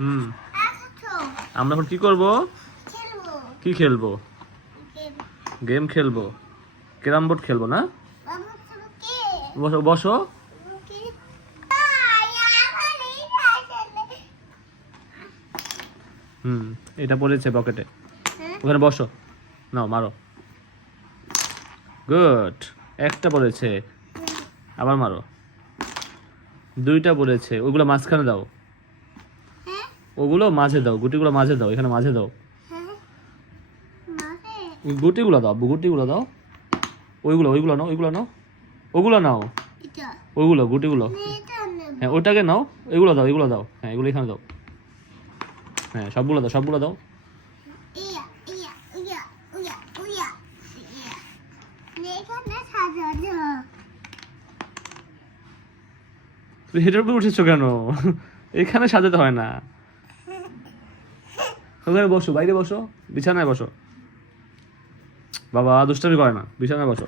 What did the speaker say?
হুম, আমরা এখন কি করব? কি খেলবো? গেম খেলবো, ক্যারাম বোর্ড খেলবো না? বসো বসো। হুম, এটা পড়েছে পকেটে, ওখানে বসো, নাও মারো। গুড, একটা পড়েছে, আবার মারো। দুইটা পড়েছে, ওগুলো মাঝখানে দাও, ওগুলো মাঝে দাও, গুটিগুলো মাঝে দাও, এখানে মাঝে দাও। গুটিগুলো দাও, গুটিগুলো দাও। ওইগুলো ওইগুলো নাও, ওইগুলো নাও, ওগুলো নাও, ওইগুলো গুটিগুলো। হ্যাঁ ওটাকে নাও, এগুলো দাও, এগুলো দাও, হ্যাঁ এগুলো এখানে দাও। হ্যাঁ সবগুলো দাও, সবগুলো দাও। তুমি হেঁটের উপরে উঠেছো কেন? এখানে সাজাতে হয় না, ওখানে বসো, বাইরে বসো, বিছানায় বসো। বাবা দুষ্টামি করে না, বিছানায় বসো।